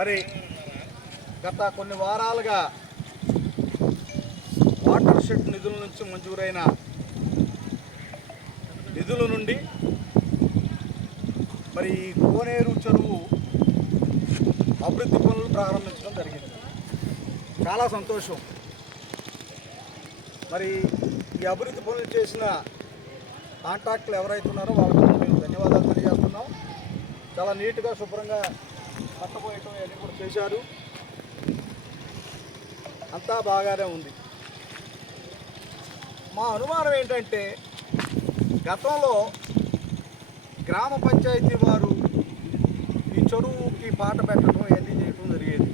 మరి గత కొన్ని వారాలుగా వాటర్ షెడ్ నిధుల నుంచి మంజూరైన నిధుల నుండి మరి కోనేరు చెరువు అభివృద్ధి పనులు ప్రారంభించడం జరిగింది. చాలా సంతోషం. మరి ఈ అభివృద్ధి పనులు చేసిన కాంట్రాక్టులు ఎవరైతే ఉన్నారో వాళ్ళకి మేము ధన్యవాదాలు తెలియజేస్తున్నాం. చాలా నీట్గా శుభ్రంగా కట్టబోయటం అన్నీ కూడా చేశారు. అంతా బాగానే ఉంది. మా అనుమానం ఏంటంటే గతంలో గ్రామ పంచాయతీ వారు ఈ చెరువుకి పాట పెట్టడం ఇవన్నీ చేయడం జరిగేది.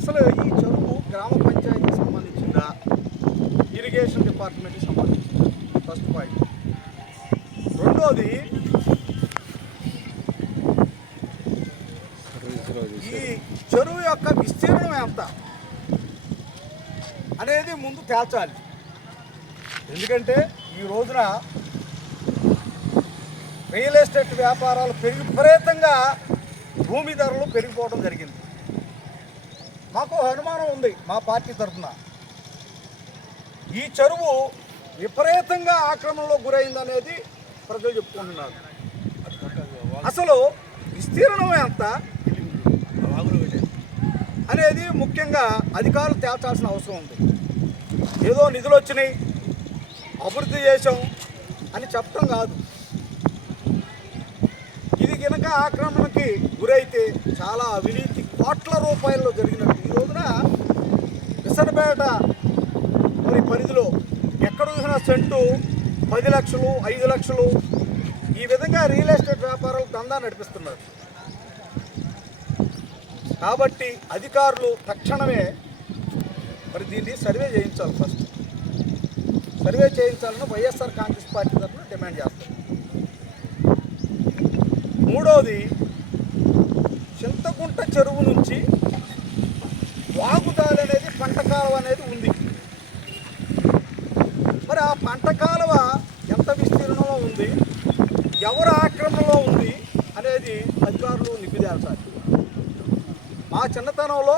అసలు ఈ చెరువు గ్రామ పంచాయతీకి సంబంధించిందా, ఇరిగేషన్ డిపార్ట్మెంట్కి సంబంధించిందా? First point. రెండోది, ఈ చెరువు యొక్క విస్తీర్ణం ఎంత అనేది ముందు తేల్చాలి. ఎందుకంటే ఈ రోజున రియల్ ఎస్టేట్ వ్యాపారాలు విపరీతంగా భూమి ధరలు పెరిగిపోవడం జరిగింది. మాకు అనుమానం ఉంది మా పార్టీ తరఫున, ఈ చెరువు విపరీతంగా ఆక్రమణలో గురైందనేది ప్రజలు చెప్పుకుంటున్నారు. అసలు విస్తీర్ణం ఎంత అనేది ముఖ్యంగా అధికారులు తేల్చాల్సిన అవసరం ఉంది. ఏదో నిధులు వచ్చినాయి అభివృద్ధి చేసాం అని చెప్పడం కాదు. ఇది కనుక ఆక్రమణకి గురైతే చాలా అవినీతి కోట్ల రూపాయల్లో జరిగినట్టు. ఈ రోజున విసనపేట మరి పరిధిలో ఎక్కడ చూసినా సెంటు 10 లక్షలు 5 లక్షలు ఈ విధంగా రియల్ ఎస్టేట్ వ్యాపారాలు దందా నడిపిస్తున్నారు. కాబట్టి అధికారులు తక్షణమే మరి దీన్ని సర్వే చేయించాలి. ఫస్ట్ సర్వే చేయించాలని వైఎస్ఆర్ కాంగ్రెస్ పార్టీ తరఫున డిమాండ్ చేస్తారు. మూడవది, చింతకుంట చెరువు నుంచి వాగుదారి అనేది పంట కాలువ అనేది ఉంది. మరి ఆ పంట కాలువ ఎంత విస్తీర్ణంలో ఉంది, ఎవరు ఆక్రమణలో ఉంది అనేది అధికారులు నిగ్గుదేల్చాలి. మా చిన్నతనంలో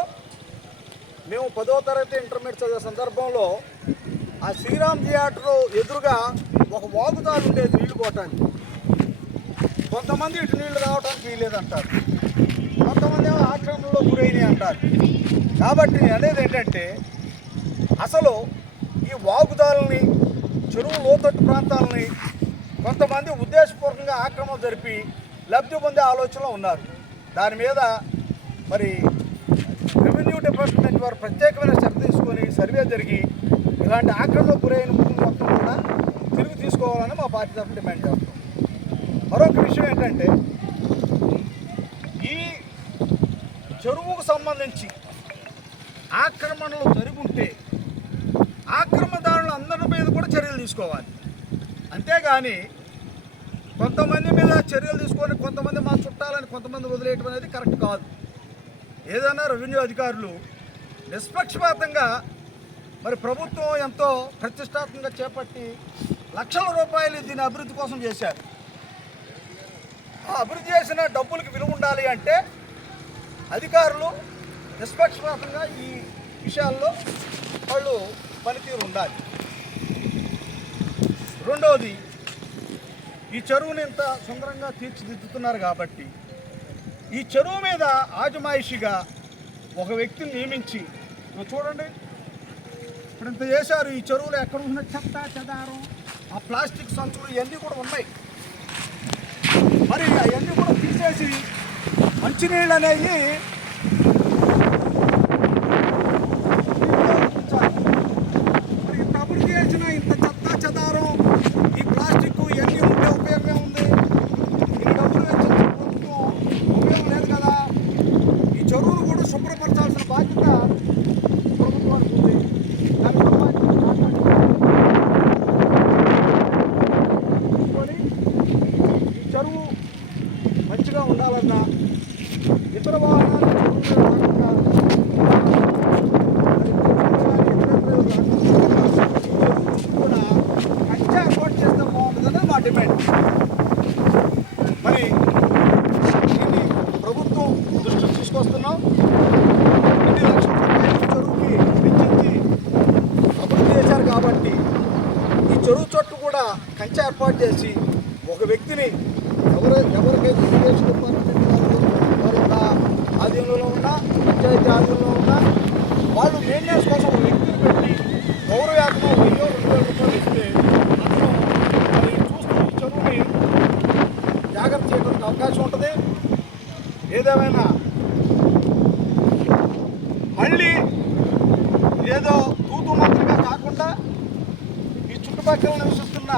మేము 10వ తరగతి ఇంటర్మీడియట్ చదివే సందర్భంలో ఆ శ్రీరామ్ థియేటర్ ఎదురుగా ఒక వాగుదారు ఉండేది నీళ్లు పోవటానికి. కొంతమంది ఇటు నీళ్లు రావడానికి వీలేదంటారు, కొంతమంది ఏమో ఆక్రమణలో గురైనవి అంటారు. కాబట్టి నేను అనేది ఏంటంటే అసలు ఈ వాగుదారుల్ని, చెరువు లోతట్టు ప్రాంతాలని కొంతమంది ఉద్దేశపూర్వకంగా ఆక్రమణ జరిపి లబ్ధి పొందే ఆలోచనలో ఉన్నారు. దాని మీద మరి రెవెన్యూ డిపార్ట్మెంట్ వారు ప్రత్యేకమైన శ్రద్ధ తీసుకొని సర్వే జరిగి ఇలాంటి ఆక్రమణకు గురైన భూములు మొత్తం కూడా తిరిగి తీసుకోవాలని మా పార్టీ తరఫున డిమాండ్ చేస్తాం. మరొక విషయం ఏంటంటే ఈ చెరువుకు సంబంధించి ఆక్రమణలు జరుగుంటే ఆక్రమణదారులు అందరి మీద కూడా చర్యలు తీసుకోవాలి. అంతేగాని కొంతమంది మీద చర్యలు తీసుకొని కొంతమంది మా చుట్టాలని కొంతమంది వదిలేయటం అనేది కరెక్ట్ కాదు. ఏదైనా రెవెన్యూ అధికారులు నిష్పక్షపాతంగా మరి ప్రభుత్వం ఎంతో ప్రతిష్టాత్మకంగా చేపట్టి లక్షల రూపాయలు దీని అభివృద్ధి కోసం చేశారు. ఆ అభివృద్ధి చేసిన డబ్బులకి విలువ ఉండాలి అంటే అధికారులు నిష్పక్షపాతంగా ఈ విషయాల్లో వాళ్ళు పనితీరు ఉండాలి. రెండవది, ఈ చెరువుని ఇంత సుందరంగా తీర్చిదిద్దుతున్నారు కాబట్టి ఈ చెరువు మీద ఆజమాయిషిగా ఒక వ్యక్తిని నియమించి చూడండి, ఇప్పుడు ఇంత చేశారు. ఈ చెరువులో ఎక్కడ ఉన్న చెత్త చెదారం, ఆ ప్లాస్టిక్ సంచులు ఇవన్నీ కూడా ఉన్నాయి. మరి అవన్నీ కూడా తీసేసి మంచినీళ్ళు అనేవి మరి ఇంత అభివృద్ధి చేసిన ఇంత చెత్త చెదారం, ఈ ప్లాస్టిక్ ఇవన్నీ ఉంటే ఉపయోగమే ఉంది. ఈ డబ్బులు వెచ్చించిన ప్రభుత్వం ఉపయోగం లేదు కదా. ఈ చెరువును కూడా శుభ్రపరచాల్సిన బాధ్యత ప్రభుత్వానికి ఉంది. దానికి ఈ చెరువు మంచిగా ఉండాలన్నా ఇతర వాహనాలు కూడా కంచె ఏర్పాటు చేస్తే బాగుంటుందని మా డిమాండ్. మరి దీన్ని ప్రభుత్వం దృష్టి కంచె ఏర్పాటు చేసి ఒక వ్యక్తిని ఎవరికైతే ఇరిగేషన్ డిపార్ట్మెంట్ వాళ్ళ యొక్క ఆధీనంలో ఉన్నా, పంచాయతీ ఆధీనంలో ఉన్నా, వాళ్ళు మెయింటెనెన్స్ కోసం ఒక వ్యక్తిని పెట్టి గౌరవేతనం 1000-2000 రూపాయలు ఇస్తే అతను మరి చూస్తూ ఈ చెరువుని జాగ్రత్త చేయడానికి అవకాశం ఉంటుంది. ఏదేమైనా మళ్ళీ ఏదో తూతు మంత్రిగా కాకుండా ఈ చుట్టుపక్కల నివసిస్తున్న